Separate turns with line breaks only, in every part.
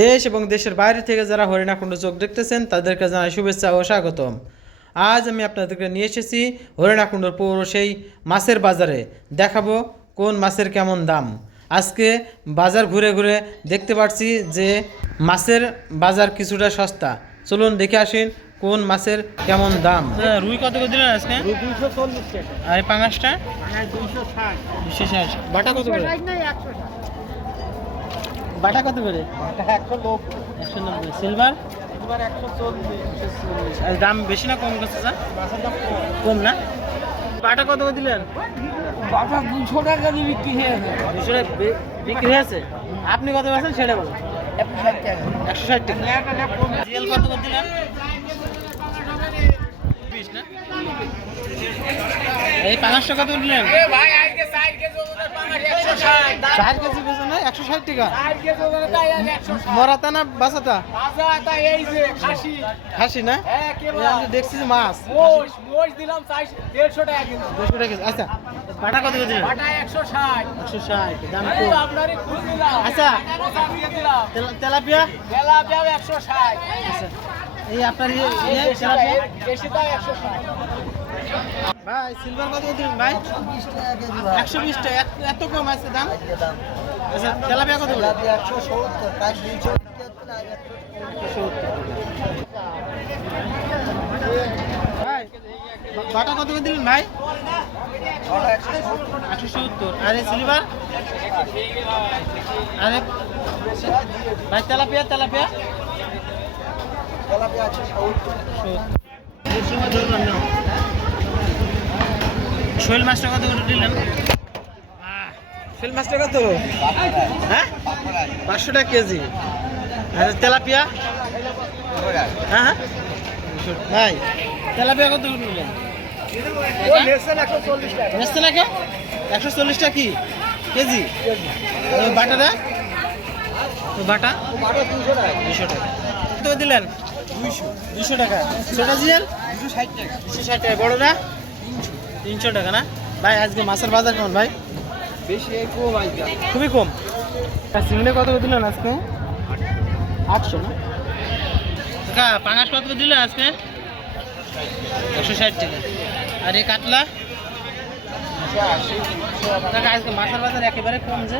দেশ এবং দেশের বাইরে থেকে যারা হরিণাকুণ্ড চোখ দেখতেছেন তাদেরকে জানাই শুভেচ্ছা ও স্বাগতম। আজ আমি আপনাদেরকে নিয়ে এসেছি হরিণাকুণ্ডর পৌর সেই মাছের বাজারে। দেখাবো কোন মাছের কেমন দাম। আজকে বাজার ঘুরে ঘুরে দেখতে পাচ্ছি যে মাছের বাজার কিছুটা সস্তা। চলুন দেখে আসেন কোন মাছের কেমন দাম। রুই কত করে দিলেন আজকে? আর পাঙাশটা?
হ্যাঁ দুইশো ষাট।
বাটা কত করে? বাটা কত করে?
একশো নব্বই।
একশো নব্বই। সিলভার?
একশো চল্লিশ।
দাম বেশি না কম করছে স্যার?
কম।
না? বাটা কত করে দিলেন?
বাটা দুশো টাকা দিয়ে বিক্রি হয়েছে
দুশো টাকা বিক্রি হয়েছে আপনি কত পাচ্ছেন সেটা বলুন।
একশো ষাট টাকা।
একশো ষাট টাকা। জিএল কত করে দিলেন? এই পাঁচশো কত দিলেন? চার কেজি বেজন না একশো ষাট টাকা। মরাতা না বাসাতা খাসি না? আমি দেখছি যে মাছ। আচ্ছা করে দিলেন একশো ষাট, দাম আচ্ছা তেলা- তেলাপিয়া? আচ্ছা এই আপনার ইয়ে ইয়ে তেলাপিয়া? ভাই সিলভার কত দিলেন ভাই? একশো বিশ টাকা এত- কম আছে দাম? আচ্ছা তেলাপিয়া কত করে? ভাই বা- বাটা কত করে দিলেন ভাই? একশো সত্তর। আরে সিলভার আরে ভাই তেলাপিয়া তেলাপিয়া? শৈল মাছটা কত করে দিলেন শৈল মাছটা কত? হ্যাঁ? পাঁচশো টাকা কেজি। আর তেলাপিয়া? হ্যাঁ হ্যাঁ। ভাই তেলাপিয়া কত করে নিলেন? বেচছে না কেউ একশো চল্লিশ টাকা। কি? কেজি? বাটাটা? বাটা? দুশো টাকা। কত দিলেন? দুশো টাকা। ছোটা জিয়াল দুশো ষাট টাকা। বড়টা? তিনশো। টাকা না? ভাই আজকে মাছের বাজার কেমন ভাই?
বেশি কম আজকাল
খুবই কম। চিংড়ি কত করে দিলেন আজকে? আটশো না? পাঙাশ কত দিলেন আজকে? একশো ষাট টাকা। আর এই কাতলা? আজকে মাছের বাজার একেবারে কম যে।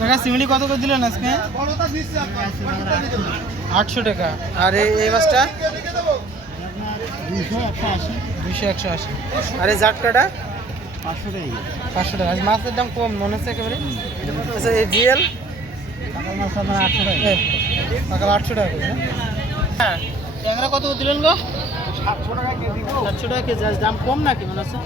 কাকা চিংড়ি কত করে দিলেন আজকে? আটশো টাকা। আর এই মাছটা?
দুশো একশো আশি।
দুশো একশো আশি। আর এই জাটকাটা
পাঁচশো টাকা
পাঁচশো টাকা। আজ মাছের দাম কম মনে হচ্ছে একেবারে। আচ্ছা এই জিএল?
টাকা।
আটশো টাকা হ্যাঁ? ট্যাংরা কত দিলেন গো?
সাতশো টাকা কেজি
সাতশো টাকা কেজি আজ দাম কম নাকি মনে হচ্ছে?